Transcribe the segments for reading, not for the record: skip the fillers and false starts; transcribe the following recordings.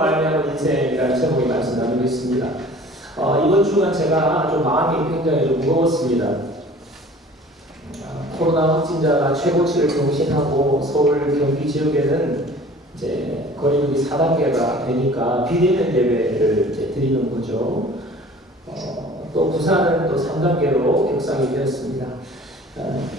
말미암은 인생이라는 제목의 말씀 나누고 있습니다. 이번 주간 제가 좀 마음이 굉장히 좀 무거웠습니다. 코로나 확진자가 최고치를 경신하고 서울 경기 지역에는 이제 거리두기 4단계가 되니까 비대면 예배를 이제 드리는 거죠. 또 부산은 또 3단계로 격상이 되었습니다.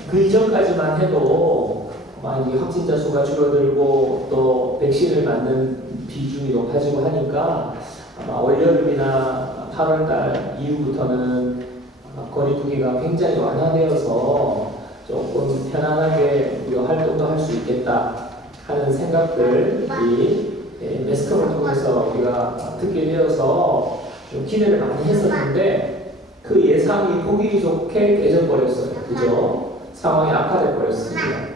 그 이전까지만 해도 많이 확진자 수가 줄어들고 또 백신을 맞는 비중이 높아지고 하니까 아마 올여름이나 8월달 이후부터는 거리두기가 굉장히 완화되어서 조금 편안하게 우리가 활동도 할 수 있겠다 하는 생각들이 매스컴을 통해서 우리가 듣게 되어서 좀 기대를 많이 했었는데 그 예상이 보기 좋게 깨져버렸어요. 그죠? 상황이 악화돼 버렸습니다.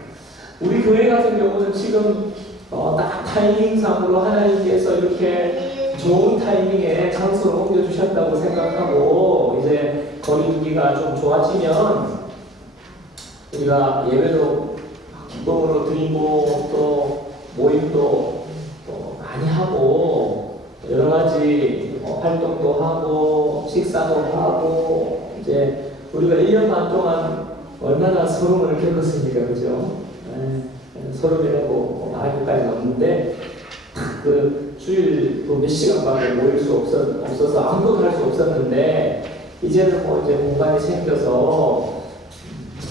우리 교회 같은 경우는 지금 딱 타이밍상으로 하나님께서 이렇게 좋은 타이밍에 장소를 옮겨주셨다고 생각하고 이제 거리두기가 좀 좋아지면 우리가 예배도 기쁨으로 드리고 또 모임도 또 많이 하고 여러 가지 활동도 하고 식사도 하고 이제 우리가 1년 반 동안 얼마나 소름을 겪었습니까? 그죠? 소름이라고 말할 것까지는 없는데 그 주일 몇 시간밖에 모일 수 없어서 아무것도 할 수 없었는데 이제는 뭐 이제 공간이 생겨서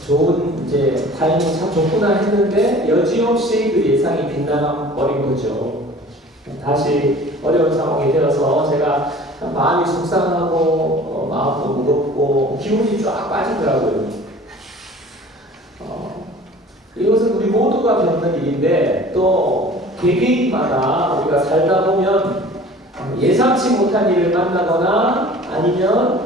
좋은 이제 타이밍이 참 좋구나 했는데 여지없이 그 예상이 빗나가 버린 거죠. 다시 어려운 상황이 되어서 제가 마음이 속상하고 마음도 무겁고 기운이 쫙 빠지더라고요. 이것은 우리 모두가 겪는 일인데 또 개개인마다 우리가 살다 보면 예상치 못한 일을 만나거나 아니면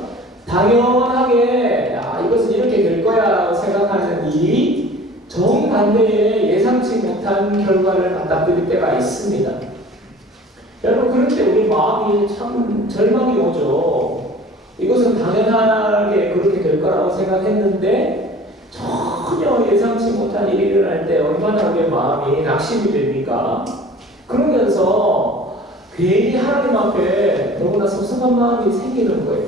당연하게 이것은 이렇게 될 거야 생각하는 일이 정반대의 예상치 못한 결과를 맞닥뜨릴 때가 있습니다. 여러분 그럴 때 우리 마음이 참 절망이 오죠. 이것은 당연하게 그렇게 될 거라고 생각했는데 전혀 예상치 못한 일이 일어날 때 얼마나 우리의 마음이 낙심이 됩니까? 그러면서 괜히 하나님 앞에 너무나 섭섭한 마음이 생기는 거예요.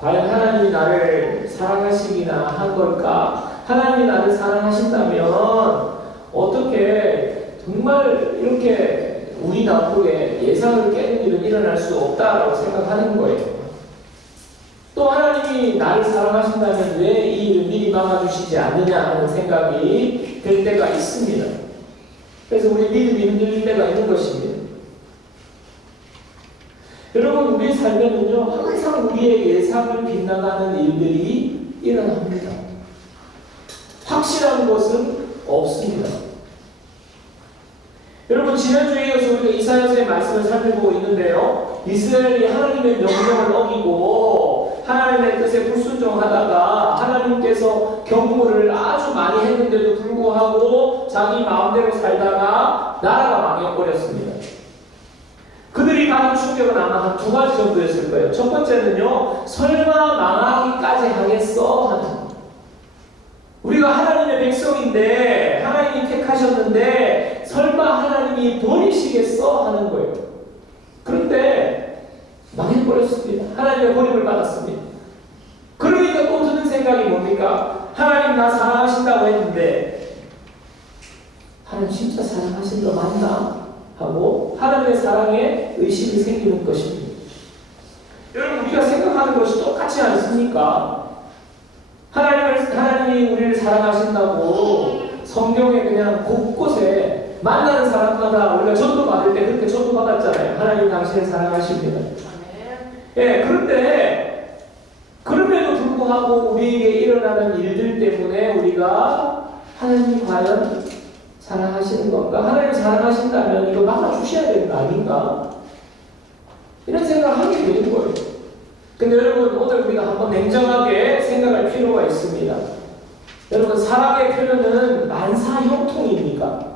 과연 하나님이 나를 사랑하시기나 한 걸까? 하나님이 나를 사랑하신다면 어떻게 정말 이렇게 운이 나쁘게 예상을 깨는 일은 일어날 수 없다라고 생각하는 거예요. 또 하나님이 나를 사랑하신다면 왜 이 일을 미리 막아주시지 않느냐 하는 생각이 들 때가 있습니다. 그래서 우리 믿음이 흔들릴 때가 있는 것입니다. 여러분 우리의 삶에는요 항상 우리의 예상을 빗나가는 일들이 일어납니다. 확실한 것은 없습니다. 여러분 지난주에 이어서 우리가 이사야서의 말씀을 살펴보고 있는데요, 이스라엘이 하나님의 명령을 어기고 하나님의 뜻에 불순종하다가 하나님께서 경고를 아주 많이 했는데도 불구하고 자기 마음대로 살다가 나라가 망해버렸습니다. 그들이 받은 충격은 아마 한 두 가지 정도였을 거예요. 첫 번째는요, 설마 망하기까지 하겠어? 하는. 우리가 하나님의 백성인데 하나님이 택하셨는데 설마 하나님이 버리시겠어? 하는 거예요. 그런데 망해버렸습니다. 하나님의 버림을 받았습니다. 그러니까 또 드는 생각이 뭡니까? 하나님 나 사랑하신다고 했는데 하나님 진짜 사랑하신 거 맞나? 하고 하나님의 사랑에 의심이 생기는 것입니다. 여러분 우리가 생각하는 것이 똑같지 않습니까? 하나님이 우리를 사랑하신다고 성경에 그냥 곳곳에 만나는 사람마다 우리가 전도 받을 때 그렇게 전도 받았잖아요. 하나님 당신을 사랑하십니다. 예, 그런데 그럼에도 불구하고 우리에게 일어나는 일들 때문에 우리가 하나님이 과연 사랑하시는 건가? 하나님 사랑하신다면 이거 막아주셔야 되는 거 아닌가? 이런 생각을 하게 되는 거예요. 근데 여러분 오늘 우리가 한번 냉정하게 생각할 필요가 있습니다. 여러분 사랑의 표현은 만사형통입니까?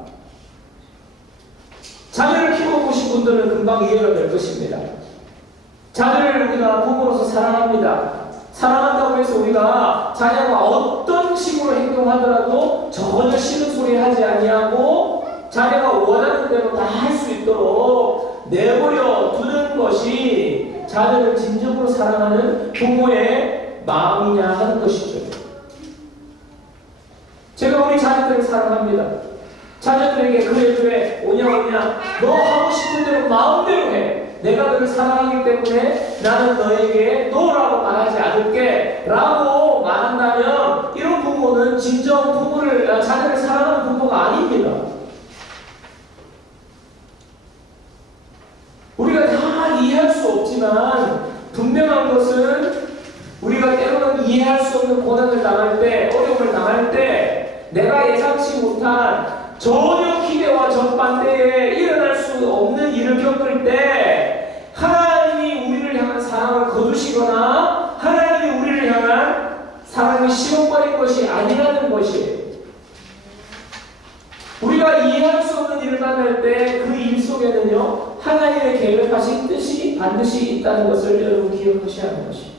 자녀를 키워보고 싶은 분들은 금방 이해가 될 것입니다. 자녀를 우리가 부모로서 사랑합니다. 사랑한다고 해서 우리가 자녀가 어떤 식으로 행동하더라도 전혀 싫은 소리 하지 아니하고 자녀가 원하는 대로 다 할 수 있도록 내버려 두는 것이 자녀를 진정으로 사랑하는 부모의 마음이냐 하는 것이죠. 제가 우리 자녀들을 사랑합니다. 자녀들에게 그래 오냐 너 하고 싶은 대로 마음대로 해. 내가 너를 사랑하기 때문에 나는 너에게 노라고 말하지 않을게 라고 말한다면 이런 부모는 진정 자녀를 사랑하는 부모가 아닙니다. 우리가 다 이해할 수 없지만 분명한 것은 우리가 때로는 이해할 수 없는 고난을 당할 때, 어려움을 당할 때 내가 예상치 못한 전혀 기대와 정반대에 일어날 수 없는 일을 겪을 때 하나님이 우리를 향한 사랑을 거두시거나 하나님이 우리를 향한 사랑을 식어버린 것이 아니라는 것이에요. 우리가 이해할 수 없는 일을 만날 때 그 일 속에는요 하나님의 계획하신 뜻이 반드시 있다는 것을 여러분 기억하셔야 하는 것입니다.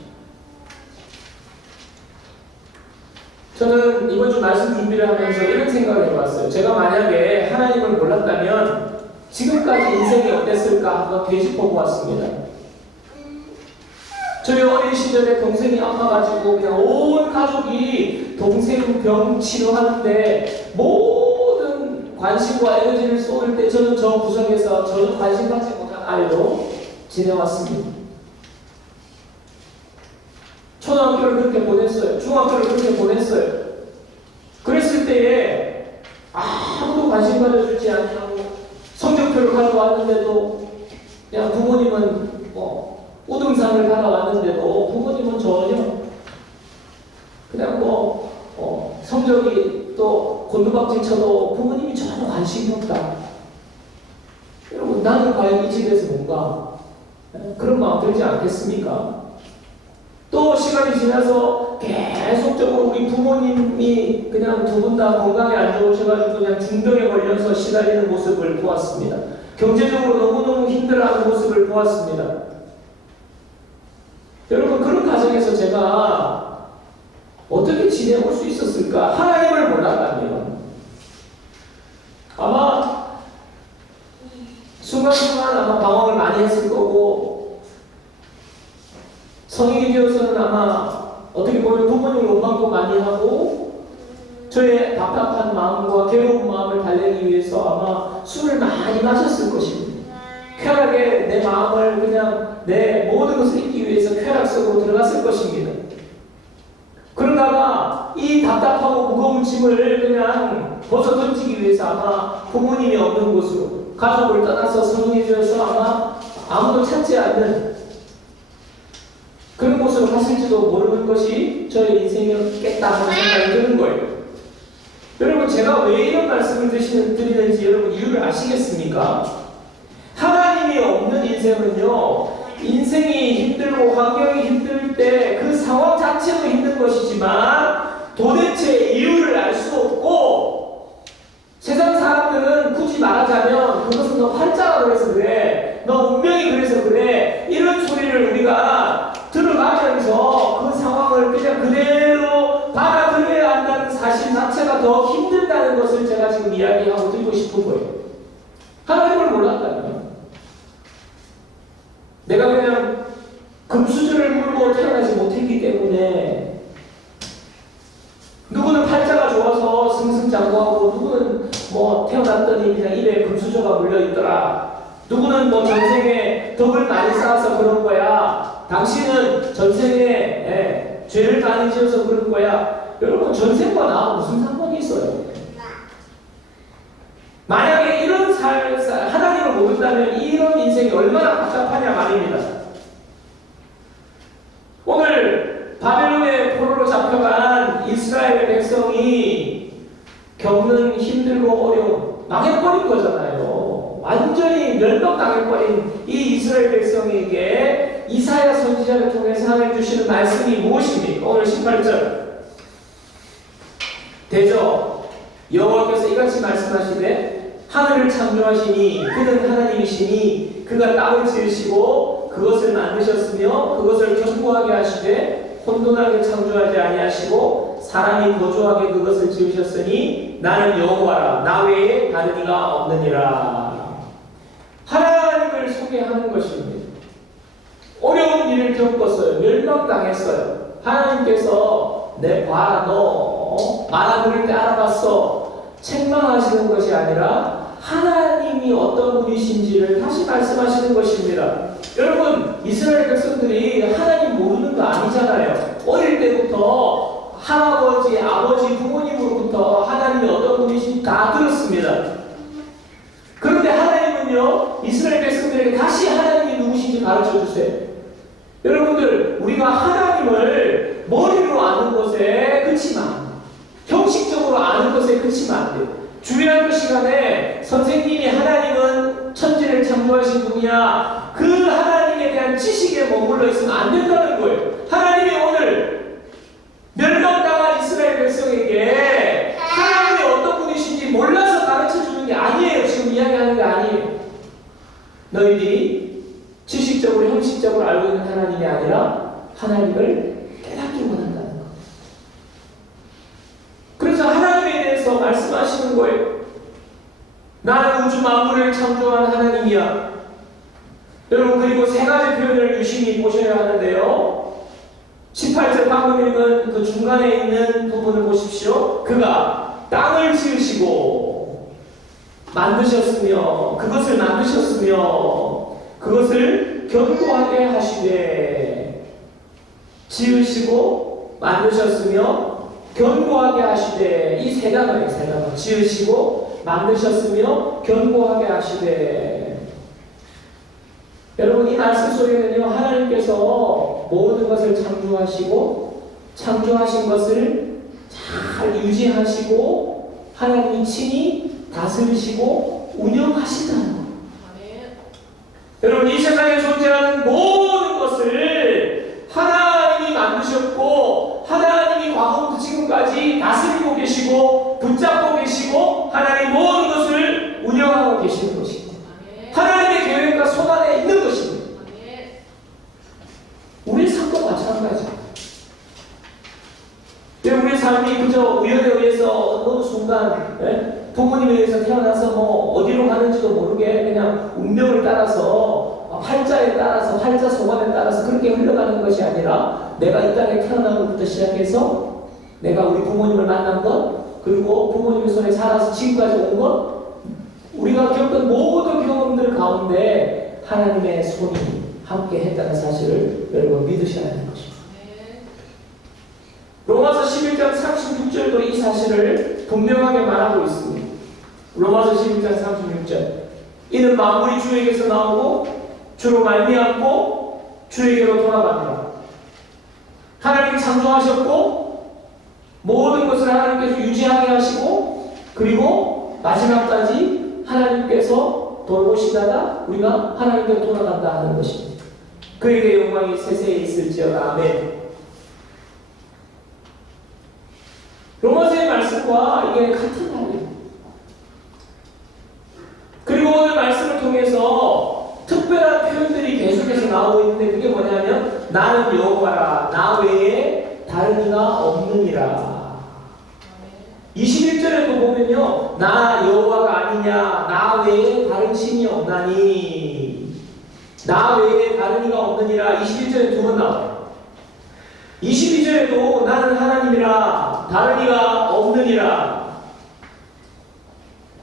저는 이번 주 말씀 준비를 하면서 이런 생각을 해봤어요. 제가 만약에 하나님을 몰랐다면 지금까지 인생이 어땠을까 한번 되짚어보았습니다. 저희 어린 시절에 동생이 아파가지고 그냥 온 가족이 동생 병 치료하는데 모든 관심과 에너지를 쏟을 때 저는 저 구석에서 전혀 관심받지 못한 아이로 지내왔습니다. 초등학교를 그렇게 보냈어요. 중학교를 그렇게 보냈어요. 그랬을 때에 아무도 관심 가져주지 않냐고 성적표를 가져왔는데도 그냥 부모님은 우등상을 받아왔는데도 부모님은 전혀 그냥 성적이 또 곤두박질 쳐도 부모님이 전혀 관심이 없다. 여러분 나는 과연 이 집에서 뭔가 그런 마음 들지 않겠습니까? 또 시간이 지나서 계속적으로 우리 부모님이 그냥 두 분 다 건강에 안 좋으셔가지고 그냥 중병에 걸려서 시달리는 모습을 보았습니다. 경제적으로 너무너무 힘들어하는 모습을 보았습니다. 여러분 그런 가정에서 제가 어떻게 지내올 수 있었을까? 하나님을 몰랐다면 아마 순간순간 아마 방황을 많이 했을 거고 성인이 되어서는 아마 어떻게 보면 부모님 원망도 많이 하고 저의 답답한 마음과 괴로운 마음을 달래기 위해서 아마 술을 많이 마셨을 것입니다. 쾌락에 내 마음을 그냥 내 모든 것을 잊기 위해서 쾌락 속으로 들어갔을 것입니다. 그러다가 이 답답하고 무거운 짐을 그냥 벗어 던지기 위해서 아마 부모님이 없는 곳으로 가족을 떠나서 성인이 되어서 아마 아무도 찾지 않는 그런 곳으로 갔을지도 모르는 것이 저의 인생이었겠다 하는 생각이 드는 거예요. 여러분 제가 왜 이런 말씀을 드리는지 여러분 이유를 아시겠습니까? 하나님이 없는 인생은요 인생이 힘들고 환경이 힘들 때 그 상황 자체도 힘든 것이지만 도대체 이유를 알 수 없고 세상 사람들은 굳이 말하자면 그것은 너 팔자가 그래서 그래 너 운명이 그래서 그래 이런 소리를 우리가 들어가면서 그 상황을 그냥 그대로 받아들여야 한다는 사실 자체가 더 힘들다는 것을 제가 지금 이야기하고 드리고 싶은 거예요. 하나님을 몰랐다면 내가 그냥 금수저를 물고 태어나지 못했기 때문에 누구는 팔자가 좋아서 승승장구하고 누구는 태어났더니 그냥 입에 금수저가 물려있더라. 누구는 전생에 덕을 많이 쌓아서 그런 거야. 당신은 전생에 죄를 많이 지어서 그런 거야. 여러분 전생과 나하고 무슨 상관이 있어요? 만약에 이런 하나님을 모른다면 이런 인생이 얼마나 답답하냐 말입니다. 오늘 바벨론의 포로로 잡혀간 이스라엘 백성이 겪는 힘들고 어려움 망해버린 거잖아요. 완전히 멸망당해버린 이 이스라엘 백성에게 이사야 선지자를 통해서 하나님 주시는 말씀이 무엇입니까? 오늘 18절 대저 여호와께서 이같이 말씀하시되 하늘을 창조하시니 그는 하나님이시니 그가 땅을 지으시고 그것을 만드셨으며 그것을 견고하게 하시되 혼돈하게 창조하지 아니하시고 사람이 거주하게 그것을 지으셨으니 나는 여호와라 나 외에 다른 이가 없느니라. 하나님을 겪었어요. 멸망당했어요. 하나님께서 내 봐라, 너 말 안 들을 때 알아봤어. 책망하시는 것이 아니라 하나님이 어떤 분이신지를 다시 말씀하시는 것입니다. 여러분, 이스라엘 백성들이 하나님 모르는 거 아니잖아요. 어릴 때부터 할아버지, 아버지, 부모님으로부터 하나님이 어떤 분이신지 다 들었습니다. 그런데 하나님은요, 이스라엘 백성들에게 다시 하나님이 누구신지 가르쳐 주세요. 여러분들, 우리가 하나님을 머리로 아는 것에 그치면 안 돼요. 형식적으로 아는 것에 그치면 안 돼요. 주일학교 시간에 선생님이 하나님은 천지를 창조하신 분이야, 그 하나님에 대한 지식에 머물러 있으면 안 된다는 거예요. 하나님이 오늘 멸망당한 이스라엘 백성에게 하나님이 어떤 분이신지 몰라서 가르쳐 주는 게 아니에요. 지금 이야기하는 게 아니에요. 너희들이 지식적으로 형식적으로 알고 있는 하나님이 아니라 하나님을 깨닫기 원한다는 거. 그래서 하나님에 대해서 말씀하시는 거예요. 나는 우주 만물을 창조한 하나님이야. 여러분, 그리고 세 가지 표현을 유심히 보셔야 하는데요. 18절 방금 읽은 그 중간에 있는 부분을 보십시오. 그가 땅을 지으시고 만드셨으며 그것을 만드셨으며 그것을 견고하게 하시되, 지으시고 만드셨으며 견고하게 하시되, 이 세 단어예요. 세 단어. 지으시고 만드셨으며 견고하게 하시되. 여러분, 이 말씀 속에는요, 하나님께서 모든 것을 창조하시고 창조하신 것을 잘 유지하시고 하나님이 친히 다스리시고 운영하신다는 거예요. 여러분, 이 세상에 존재하는 모든 것을 하나님이 만드셨고 하나님이 과거부터 지금까지 다스리고 계시고 붙잡고 계시고 하나님 모든 것을 운영하고 계시는 것입니다. 하나님의 계획과 손안에 있는 것입니다. 우리 삶도 마찬가지입니다. 우리 삶이 그저 우연에 의해서 어느 순간 부모님에 의해서 태어나서 어디로 가는지도 모르게 그냥 운명을 따라서 팔자에 따라서 팔자 소관에 따라서 그렇게 흘러가는 것이 아니라 내가 이 땅에 태어난 것부터 시작해서 내가 우리 부모님을 만난 것, 그리고 부모님의 손에 자라서 지금까지 온 것, 우리가 겪은 모든 경험들 가운데 하나님의 손이 함께 했다는 사실을 여러분 믿으셔야 하는 것입니다. 로마서 11장 36절도 이 사실을 분명하게 말하고 있습니다. 로마서 11장 36절. 이는 만물이 주에게서 나오고 주로 말미암고 주에게로 돌아갑니다. 하나님 창조하셨고 모든 것을 하나님께서 유지하게 하시고 그리고 마지막까지 하나님께서 돌보시다가 우리가 하나님께로 돌아간다 하는 것입니다. 그에게 영광이 세세에 있을지어다. 아멘. 로마서의 말씀과 이게 같은 말이에요. 그리고 오늘 말씀을 통해서 특별한 표현들이 계속해서 나오고 있는데 그게 뭐냐면 나는 여호와라 나 외에 다른 이가 없느니라. 21절에도 보면요 나 여호와가 아니냐 나 외에 다른 신이 없나니 나 외에 다른 이가 없느니라. 21절에 두 번 나와요. 22절에도 나는 하나님이라 다른 이가 없느니라.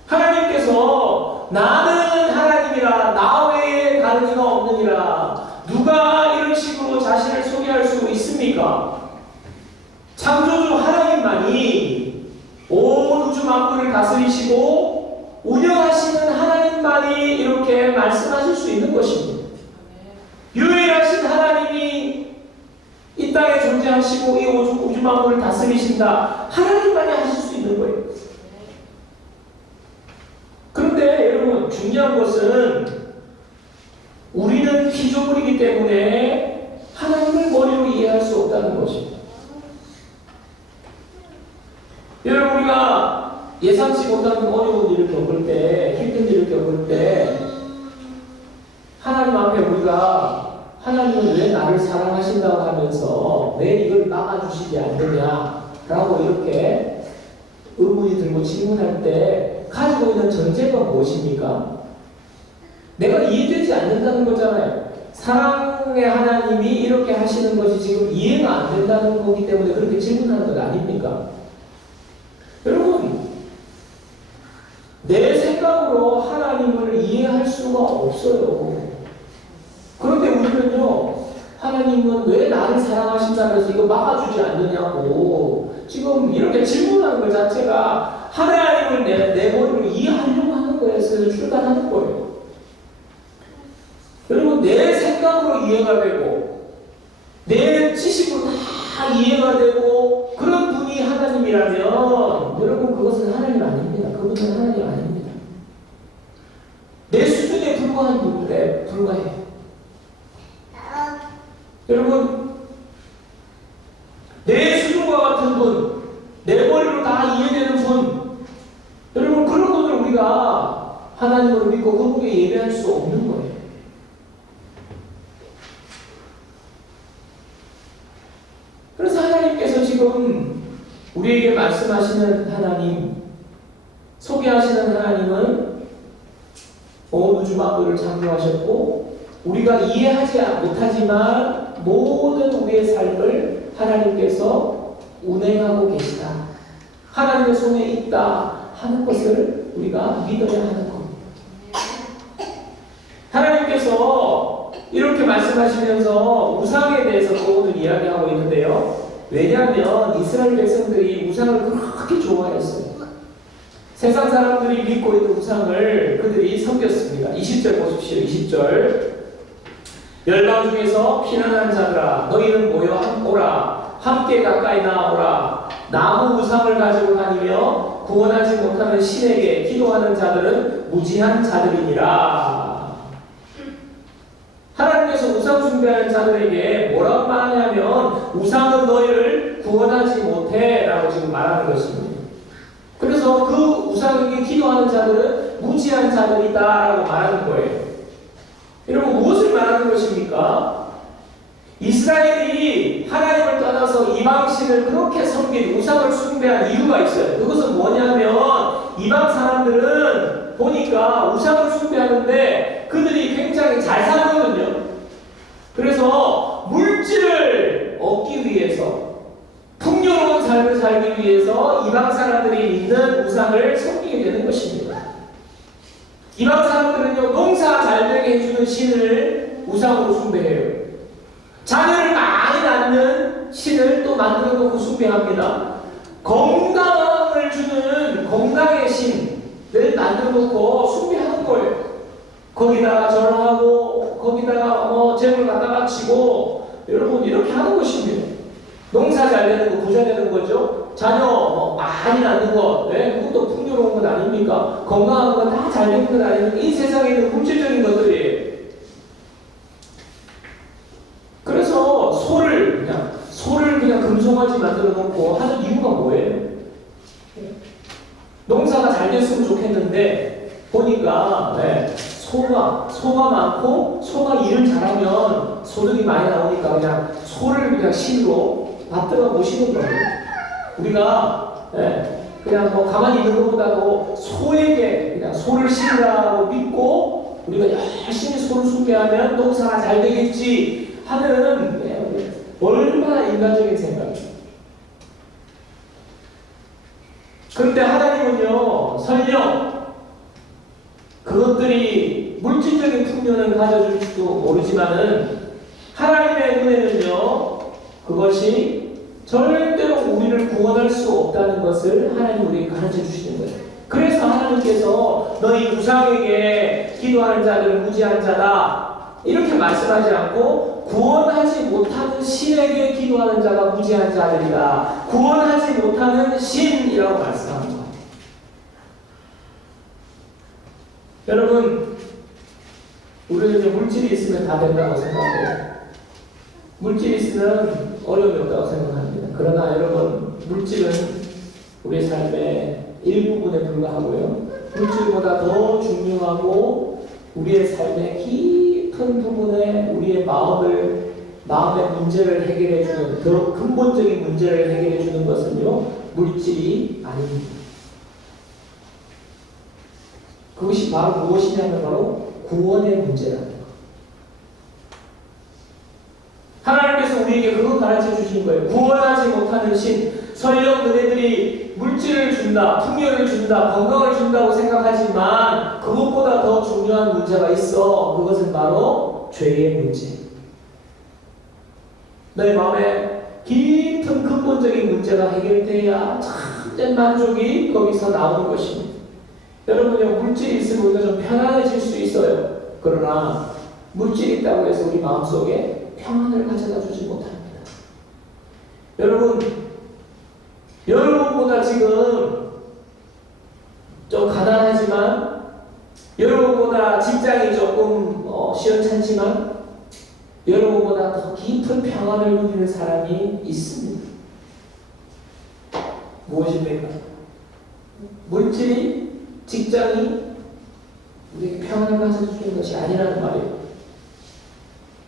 하나님께서 나는 하나님이라 나 외에 다른 이가 없느니라. 누가 이런 식으로 자신을 소개할 수 있습니까? 창조주 하나님만이 온 우주 만물을 다스리시고 운영하시는 하나님만이 이렇게 말씀하실 수 있는 것입니다. 유일하신 하나님이 이 땅에 존재하시고 이 우주 만물을 다스리신다. 하나님만이 하실 수 있는 거예요. 그런데 여러분 중요한 것은 우리는 피조물이기 때문에 하나님을 머리로 이해할 수 없다는 것입니다. 여러분 우리가 예상치 못한 어려운 일을 겪을 때, 힘든 일을 겪을 때 하나님 앞에 우리가 하나님은 왜 나를 사랑하신다고 하면서 왜 이걸 막아주시지 않느냐라고 이렇게 의문이 들고 질문할 때 가지고 있는 전제가 무엇입니까? 내가 이해되지 않는다는 거잖아요. 사랑의 하나님이 이렇게 하시는 것이 지금 이해가 안 된다는 거기 때문에 그렇게 질문하는 것 아닙니까? 여러분, 내 생각으로 하나님을 이해할 수가 없어요. 그런데 우리는요, 하나님은 왜 나를 사랑하신다면서 이거 막아주지 않느냐고 지금 이렇게 질문하는 것 자체가 하나님을 내 머리로 이해하려고 하는 거에서 출발하는 거예요. 여러분, 내 생각으로 이해가 되고 내 지식으로 다 이해가 되고 그런 분이 하나님이라면 여러분, 그것은 하나님 아닙니다. 그분은 하나님 아닙니다. 내 수준에 불과한 분들에 불과해요. 여러분, 내 수준과 같은 분, 내 머리로 다 이해되는 분, 여러분, 그런 분을 우리가 하나님으로 믿고 그분께 예배할 수 없는 거예요. 그래서 하나님께서 지금 우리에게 말씀하시는 하나님, 소개하시는 하나님은 온 우주 만물을 창조하셨고 우리가 이해하지 못하지만 모든 우리의 삶을 하나님께서 운행하고 계시다, 하나님의 손에 있다 하는 것을 우리가 믿어야 하는 겁니다. 하나님께서 이렇게 말씀하시면서 우상에 대해서도 오늘 이야기하고 있는데요. 왜냐하면 이스라엘 백성들이 우상을 그렇게 좋아했어요. 세상 사람들이 믿고 있는 우상을 그들이 섬겼습니다. 20절 보십시오. 20절. 열방 중에서 피난한 자들아, 너희는 모여 오라. 함께 가까이 나오라. 나무 우상을 가지고 다니며 구원하지 못하는 신에게 기도하는 자들은 무지한 자들이니라. 하나님께서 우상 숭배하는 자들에게 뭐라고 말하냐면 우상은 너희를 구원하지 못해 라고 지금 말하는 것입니다. 그래서 그 우상에게 기도하는 자들은 무지한 자들이다 라고 말하는 거예요. 여러분, 무엇을 말하는 것입니까? 이스라엘이 하나님을 떠나서 이방신을 그렇게 섬긴 우상을 숭배한 이유가 있어요. 그것은 뭐냐면 이방 사람들은 보니까 우상을 숭배하는데 그들이 굉장히 잘 살거든요. 그래서 물질을 얻기 위해서, 풍요로운 삶을 살기 위해서 이방 사람들이 믿는 우상을 섬기게 되는 것입니다. 이방 사람들은요, 농사 잘 되게 해주는 신을 우상으로 숭배해요. 자녀를 많이 낳는 신을 또 만들어 놓고 숭배합니다. 건강을 주는 건강의 신을 만들어 놓고 숭배하는 거예요. 거기다가 절하고 거기다가 재물 갖다 바치고, 여러분, 이렇게 하는 것입니다. 농사 잘 되는 거 부자 되는 거죠. 자녀 많이 낳는 것, 네? 그것도 풍요로운 것 아닙니까? 건강한 거 다 잘 되는 것 아닙니까? 이 세상에 있는 물질적인 것들이에요. 그래서 소를 그냥 금송아지 만들어 놓고 하는 이유가 뭐예요? 농사가 잘 됐으면 좋겠는데 보니까 소가 많고 소가 일을 잘하면 소득이 많이 나오니까 그냥 소를 그냥 신으로 받들어 모시는 거예요. 우리가 그냥 가만히 있는 것보다도 소에게 그냥 소를 신이라고 믿고 우리가 열심히 소를 숭배하면 농사가 잘 되겠지 하는 얼마나 인간적인 생각이에요. 그런데 하나님은요, 설령 그것들이 물질적인 풍요는 가져줄지도 모르지만은 하나님의 은혜는요, 그것이 절대로 우리를 구원할 수 없다는 것을 하나님 우리에게 가르쳐 주시는 거예요. 그래서 하나님께서 너희 우상에게 기도하는 자들은 무지한 자다 이렇게 말씀하지 않고 구원하지 못하는 신에게 기도하는 자가 무지한 자들이다, 구원하지 못하는 신이라고 말씀합니다. 여러분, 우리는 물질이 있으면 다 된다고 생각해요. 물질이 있으면 어려움이 없다고 생각합니다. 그러나 여러분, 물질은 우리의 삶의 일부분에 불과하고요, 물질보다 더 중요하고 우리의 삶의 깊은 부분에 우리의 마음의 문제를 해결해주는, 더 근본적인 문제를 해결해주는 것은요, 물질이 아닙니다. 그것이 바로 무엇이냐면 바로 구원의 문제라는 것. 우리에게 그거 가르쳐 주신 거예요. 구원하지 못하는 신, 설령 너네들이 물질을 준다, 풍요를 준다, 건강을 준다고 생각하지만 그것보다 더 중요한 문제가 있어. 그것은 바로 죄의 문제. 너의 마음에 깊은 근본적인 문제가 해결돼야 참된 만족이 거기서 나오는 것입니다. 여러분요, 물질이 있으면 우리가 좀 편안해질 수 있어요. 그러나 물질이 있다고 해서 우리 마음속에 평안을 가져다 주지 못합니다. 여러분보다 지금 좀 가난하지만, 여러분보다 직장이 조금 시원찮지만, 여러분보다 더 깊은 평안을 누리는 사람이 있습니다. 무엇입니까? 물질이, 직장이 우리에게 평안을 가져주는 것이 아니라는 말이에요.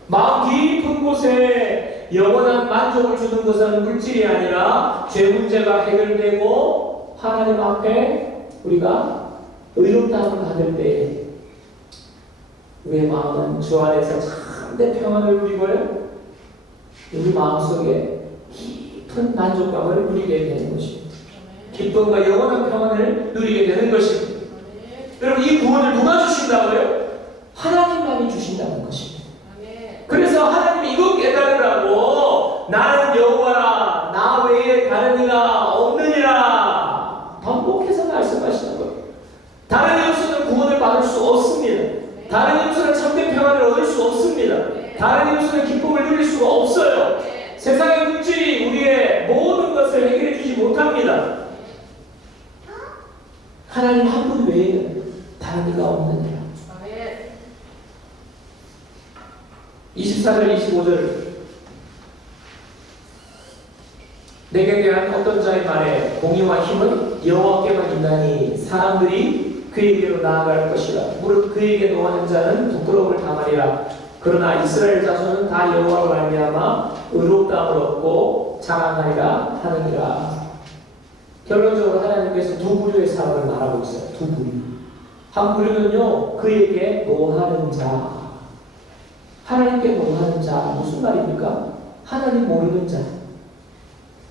마음 깊은 곳에 영원한 만족을 주는 것은 물질이 아니라 죄 문제가 해결되고 하나님 앞에 우리가 의롭다함을 받을 때 우리의 마음은 주 안에서 참된 평안을 누리고요, 우리 마음속에 깊은 만족감을 누리게 되는 것입니다. 기쁨과 영원한 평안을 누리게 되는 것입니다. 여러분, 이 구원을 누가 주신다고요? 하나님만이 주신다는 것입니다. 그래서 하나님이 이거 깨달으라고 나는 여호와라 나 외에 다른 이가 없느니라 반복해서 말씀하시는 거예요. 다른 이로서는 구원을 받을 수 없습니다. 다른 이로서는 참된 평안을 얻을 수 없습니다. 다른 이로서는 기쁨을 누릴 수가 없어요. 세상의 물질이 우리의 모든 것을 해결해 주지 못합니다. 하나님 한 분 외에는 다른 이가 없느니라. 24절 25절 내게 대한 어떤 자의 말에 공의와 힘은 여호와께만 있나니 사람들이 그에게로 나아갈 것이라. 무릇 그에게 노하는 자는 부끄러움을 당하리라. 그러나 이스라엘 자손은 다 여호와로 말미암아 의롭다함을 얻고 자랑하리라 하느니라. 결론적으로 하나님께서 두 부류의 사람을 말하고 있어요. 두 부류. 한 부류는요, 그에게 노하는 자. 하나님께 노하는 자, 무슨 말입니까? 하나님 모르는 자.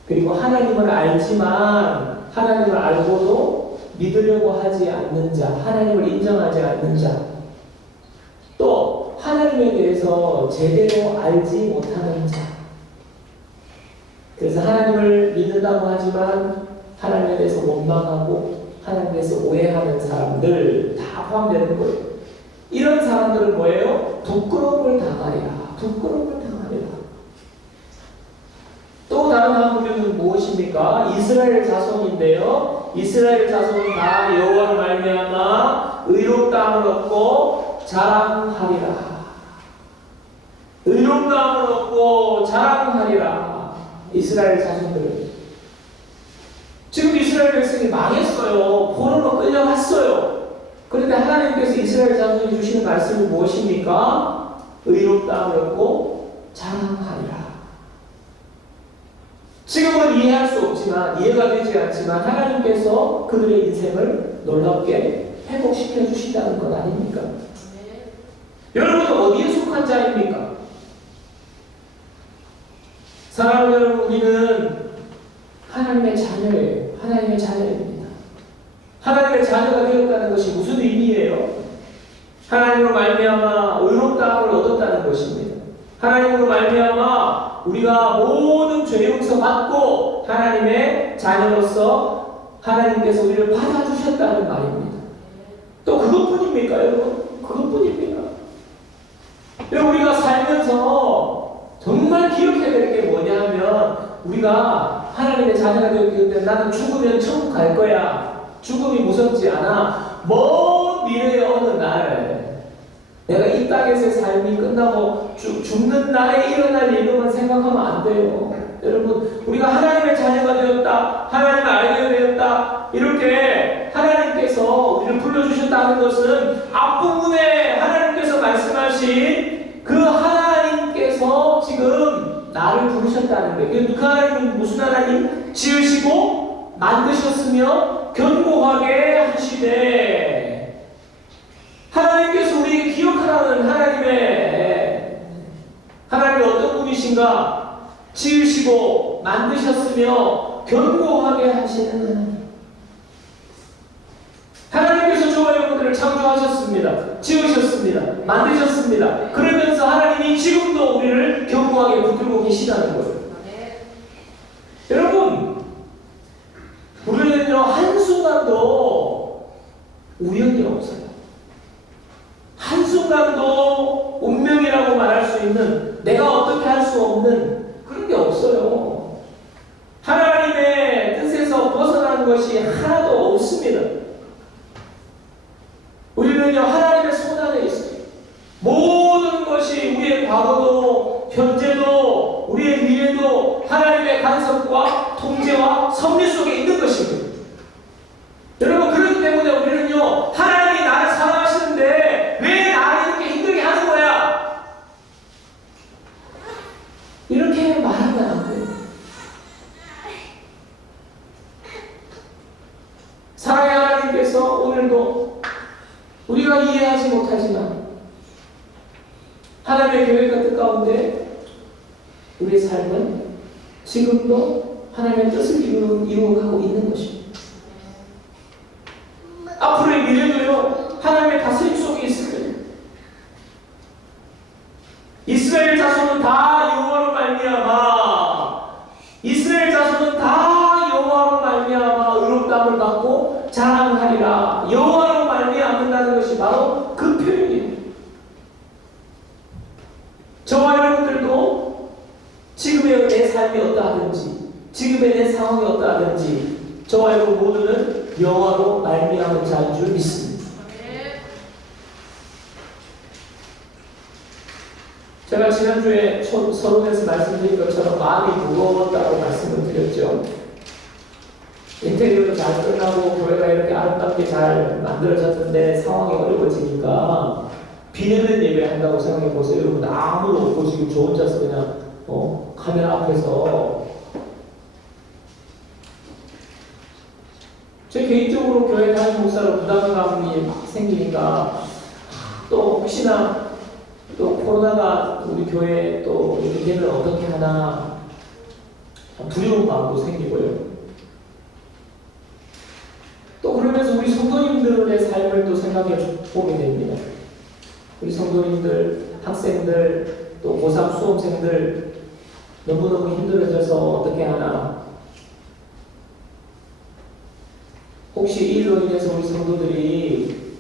그리고 하나님을 알지만 하나님을 알고도 믿으려고 하지 않는 자, 하나님을 인정하지 않는 자. 또 하나님에 대해서 제대로 알지 못하는 자. 그래서 하나님을 믿는다고 하지만 하나님에 대해서 원망하고 하나님에 대해서 오해하는 사람들 다 포함되는 거예요. 이런 사람들은 뭐예요? 부끄러움을 당하리라. 부끄러움을 당하리라. 또 다른 한 부류는 무엇입니까? 이스라엘 자손인데요. 이스라엘 자손은 다 여호와를 말미암아 의롭다함을 얻고 자랑하리라. 의롭다함을 얻고 자랑하리라. 이스라엘 자손들은 지금 이스라엘 백성이 망했어요. 포로로 끌려갔어요. 그런데 하나님께서 이스라엘 자손이 주시는 말씀이 무엇입니까? 의롭다함을 얻고 자랑하리라. 지금은 이해할 수 없지만, 이해가 되지 않지만 하나님께서 그들의 인생을 놀랍게 회복시켜 주신다는 것 아닙니까? 여러분은 어디에 속한 자입니까? 사랑하는 여러분, 우리는 하나님의 자녀예요. 하나님의 자녀입니다. 하나님의 자녀가 되었다는 것이 무슨 의미예요? 하나님으로 말미암아 의롭다함을 얻었다는 것입니다. 하나님으로 말미암아 우리가 모든 죄 용서 받고 하나님의 자녀로서 하나님께서 우리를 받아주셨다는 말입니다. 또 그것뿐입니까, 여러분? 그것뿐입니까? 여러분, 우리가 살면서 정말 기억해야 될 게 뭐냐 하면, 우리가 하나님의 자녀가 되었기 때문에 나는 죽으면 천국 갈 거야. 죽음이 무섭지 않아. 먼 미래의 어느 날 내가 이 땅에서의 삶이 끝나고 죽는 날에 일어날 일로만 생각하면 안 돼요. 여러분, 우리가 하나님의 자녀가 되었다, 하나님을 알게 되었다, 이렇게 하나님께서 우리를 불러주셨다는 것은 앞부분에 하나님께서 말씀하신 그 하나님께서 지금 나를 부르셨다는 거예요. 그 하나님은 무슨 하나님? 지으시고 만드셨으며 견고하게 하시되, 하나님께서 우리에게 기억하라는 하나님이 어떤 분이신가? 지으시고 만드셨으며 견고하게 하시는 하나님. 하나님께서 저와 여러분들을 창조하셨습니다. 지으셨습니다. 만드셨습니다. 그러면서 하나님이 지금도 우리를 견고하게 붙들고 계시다는 거예요. 여러분, 우리는요, 한순간도 우연이 없어요. 한순간도 운명이라고 말할 수 있는, 내가 어떻게 할 수 없는 그런 게 없어요. 하나님의 뜻에서 벗어나는 것이 하나도 없습니다. 우리는요, 하나님의 손 안에 있어요. 모든 것이 우리의 과거도, 현재도, 우리의 미래도 하나님의 간섭과 통제와 섭리 속에 있는 것입니다. 여러분, 그렇기 때문에 우리는요, 하나님이 나를 사랑하시는데 왜 나를 이렇게 힘들게 하는 거야? 이렇게 말하면 안 돼요. 사랑의 하나님께서 오늘도 우리가 이해하지 못하지만 하나님의 계획과 뜻 가운데 우리의 삶은 지금도 하나님의 뜻을 이루어가고 있는 것입니다. 앞으로의 미래도요, 하나님의 다스림 속에 있을 거예요. 이스라엘 자손은 다 여호와로 말미암아, 이스라엘 자손은 다 여호와로 말미암아 의롭다함을 받고 자랑하리라. 여호와로 말미암는다는 것이 바로 그 표현이에요. 저와 여러분들도 지금의 내 삶이 어떠하든지, 지금의 내 상황이 어떠하든지, 저와 여러분 모두는 여호와로 말미암은 자인 줄 믿습니다. 제가 지난주에 서론에서 말씀드린 것처럼 마음이 무거웠다고 말씀을 드렸죠. 인테리어도 잘 끝나고 교회가 이렇게 아름답게 잘 만들어졌는데 상황이 어려워지니까 비 내리는 예배 한다고 생각해 보세요. 여러분, 아무도 없고 지금 저 혼자서 그냥 카메라 앞에서. 제 개인적으로 교회 담임 목사로 부담감이 막 생기니까 또 혹시나 또 코로나가 우리 교회에 또 이렇게 되면 어떻게 하나 두려운 마음도 생기고요. 또 그러면서 우리 성도님들의 삶을 또 생각해 보게 됩니다. 우리 성도님들, 학생들, 또 고3 수험생들 너무너무 힘들어져서 어떻게 하나. 혹시 이 일로 인해서 우리 성도들이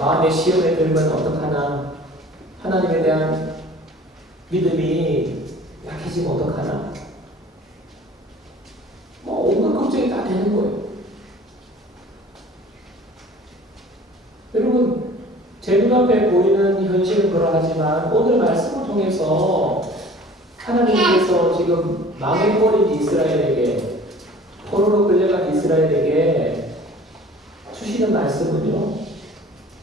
마음의 시험에 들면 어떡하나, 하나님에 대한 믿음이 약해지면 어떡하나, 온갖 걱정이 다 되는 거예요. 여러분, 제 눈앞에 보이는 현실은 그러하지만 오늘 말씀을 통해서 하나님께서 지금 망해버린 이스라엘에게, 포로로 끌려간 이스라엘에게 주시는 말씀은요,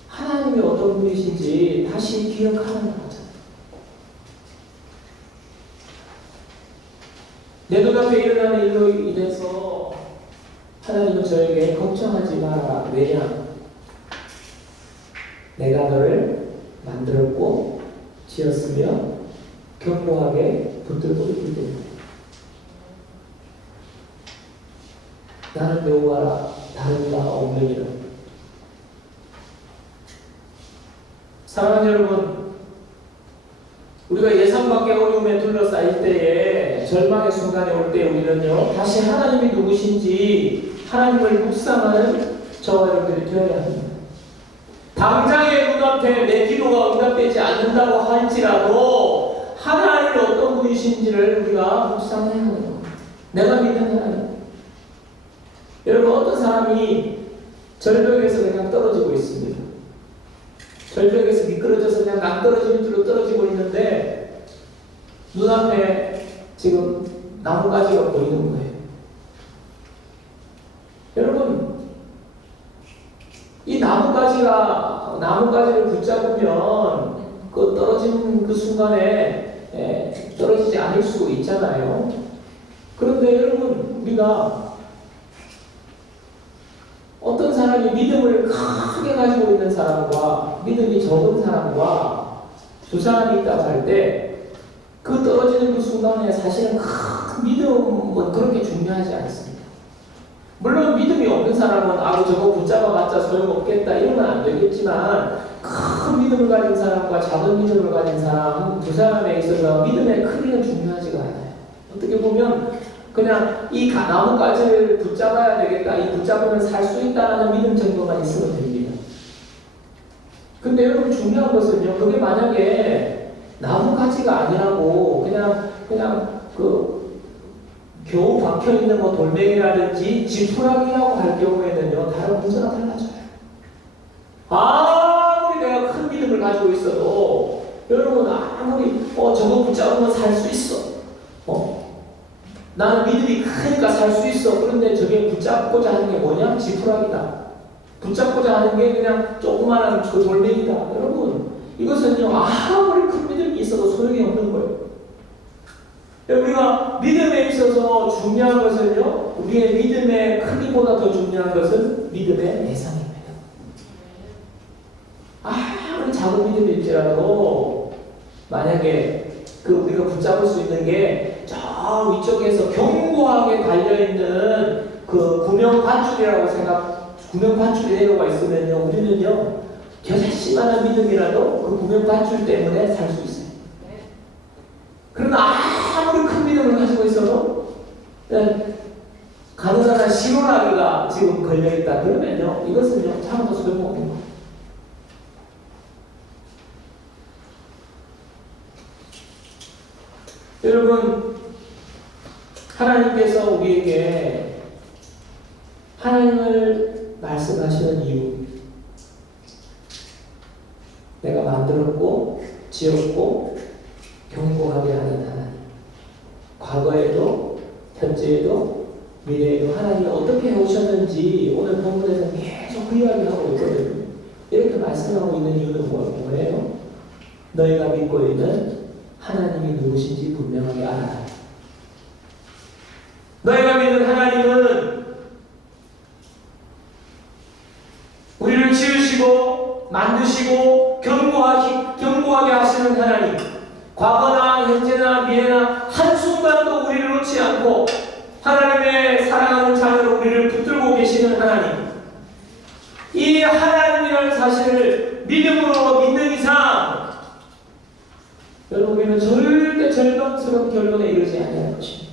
하나님이 어떤 분이신지 다시 기억하는 거잖아요. 내 눈앞에 일어나는 일로 인해서 하나님은 저에게 걱정하지 마라. 왜냐? 내가 너를 만들었고 지었으며 견고하게 붙들고 있기 때문에 나는 여호와라, 다른 바 없느니라. 사랑하는 여러분, 우리가 예상 밖의 어려움에 둘러싸일 때에, 절망의 순간에 올 때 우리는요, 다시 하나님이 누구신지 하나님을 묵상하는 저와 여러분들이 되어야 합니다. 당장의 눈앞에 내 기도가 응답되지 않는다고 할지라도 하나님이 어떤 분이신지를 우리가 묵상해야 하는 겁니다. 내가 믿는 하나님. 여러분, 어떤 사람이 절벽에서 그냥 떨어지고 있습니다. 절벽에서 미끄러져서 그냥 낭떠러지 밑으로 떨어지고 있는데 눈앞에 지금 나뭇가지가 보이는 거예요. 여러분, 이 나뭇가지를 붙잡으면 그 떨어지는 그 순간에 떨어지지 않을 수 있잖아요. 그런데 여러분, 우리가 어떤 사람이 믿음을 크게 가지고 있는 사람과 믿음이 적은 사람과 두 사람이 있다고 할 때 그 떨어지는 그 순간에 사실은 큰 믿음은 그렇게 중요하지 않습니다. 물론 믿음이 없는 사람은 저거 붙잡아봤자 소용없겠다 이러면 안 되겠지만, 큰 믿음을 가진 사람과 작은 믿음을 가진 사람 두 사람에 있어서 믿음의 크기는 중요하지가 않아요. 어떻게 보면 그냥 이 나뭇가지를 붙잡아야 되겠다, 이 붙잡으면 살 수 있다는 믿음 정도만 있으면 됩니다. 근데 여러분 중요한 것은요, 그게 만약에 나뭇가지가 아니라고 그냥 겨우 박혀있는 돌멩이라든지 지푸라기라고 할 경우에는요, 다른 문제가 달라져요. 아무리 내가 큰 믿음을 가지고 있어도, 여러분 아무리 저거 붙잡으면 살 수 있어, 나는 믿음이 크니까 살 수 있어. 그런데 저게 붙잡고자 하는 게 뭐냐? 지푸라기다. 붙잡고자 하는 게 그냥 조그마한 그 돌멩이다. 여러분, 이것은요, 아무리 큰 믿음이 있어도 소용이 없는 거예요. 우리가 믿음에 있어서 중요한 것은요, 우리의 믿음의 크기보다 더 중요한 것은 믿음의 내상입니다. 아무리 작은 믿음일지라도 만약에 우리가 붙잡을 수 있는 게 저 위쪽에서 견고하게 달려있는 그 구명밧줄이라고 구명밧줄이 내려가 있으면요, 우리는요, 겨자씨만한 믿음이라도 그 구명밧줄 때문에 살 수 있어요. 그러나 아무리 큰 믿음을 가지고 있어도 가느다란 시로나기가 지금 걸려있다 그러면요, 이것은요, 참아도 소용없는 거예요. 여러분, 하나님께서 우리에게 하나님을 말씀하시는 이유, 내가 만들었고 지었고 견고하게 하는 하나님, 과거에도 현재에도 미래에도 하나님이 어떻게 해오셨는지 오늘 본문에서 계속 이야기하고 있거든요. 이렇게 말씀하고 있는 이유는 뭐예요? 너희가 믿고 있는 하나님이 누구신지 분명하게 알아라. 너희가 믿는 하나님은 우리를 지으시고 만드시고 견고하게 하시는 하나님, 과거나 현재나 미래나 한순간도 우리를 놓지 않고 하나님의 사랑하는 자녀로 우리를 붙들고 계시는 하나님, 이 하나님이라는 사실을 믿음으로 믿는 이상 여러분, 우리는 절대 절망스러운 결론에 이르지 않을 것입니다.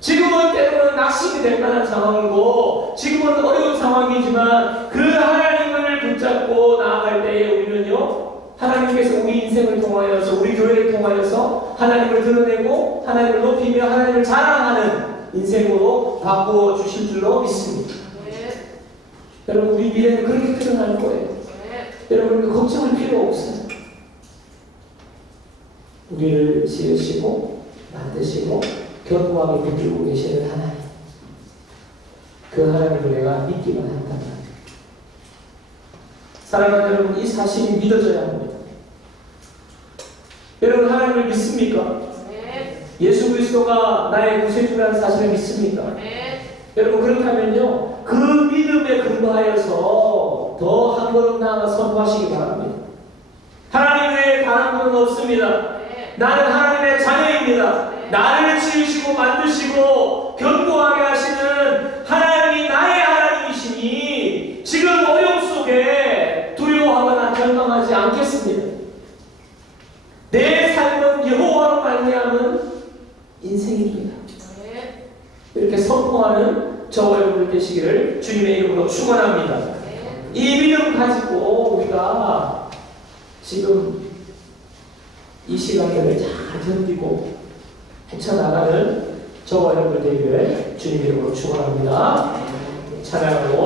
지금은 때로는 낙심이 될 만한 상황이고 지금은 어려운 상황이지만 그 하나님을 붙잡고 나아갈 때에 우리는요, 하나님께서 우리 인생을 통하여서 우리 교회를 통하여서 하나님을 드러내고 하나님을 높이며 하나님을 자랑하는 인생으로 바꾸어 주실 줄로 믿습니다. 여러분, 우리 미래는 그렇게 드러날 거예요. 여러분, 걱정할 필요 없어요. 우리를 지으시고 만드시고 견고하게 붙들고 계시는 하나님, 그 하나님을 내가 믿기만 한다면, 사랑하는 여러분, 이 사실이 믿어져야 합니다. 여러분, 하나님을 믿습니까? 네. 예수 그리스도가 나의 구세주라는 사실을 믿습니까? 네. 여러분, 그렇다면요, 그 믿음에 근거하여서 더 한 걸음 나아가 선포하시기 바랍니다. 하나님 외에 다른 분은 없습니다. 네. 나는 하나님의 자녀입니다. 네. 나를 지으시고 만드시고 견고하게 하시는 하나님이 나의 하나님이시니 지금 어려움 속에 두려워하거나 절망하지 않겠습니다. 내 삶은 여호와로 말미암은 인생입니다. 네. 이렇게 선포하는 저와 여러분 되시기를 주님의 이름으로 축원합니다. 네. 이 믿음 가지고 우리가 지금 이 시간을 잘 견디고 헤쳐나가는 저와 여러분 되기를 주님의 이름으로 축원합니다. 찬양하고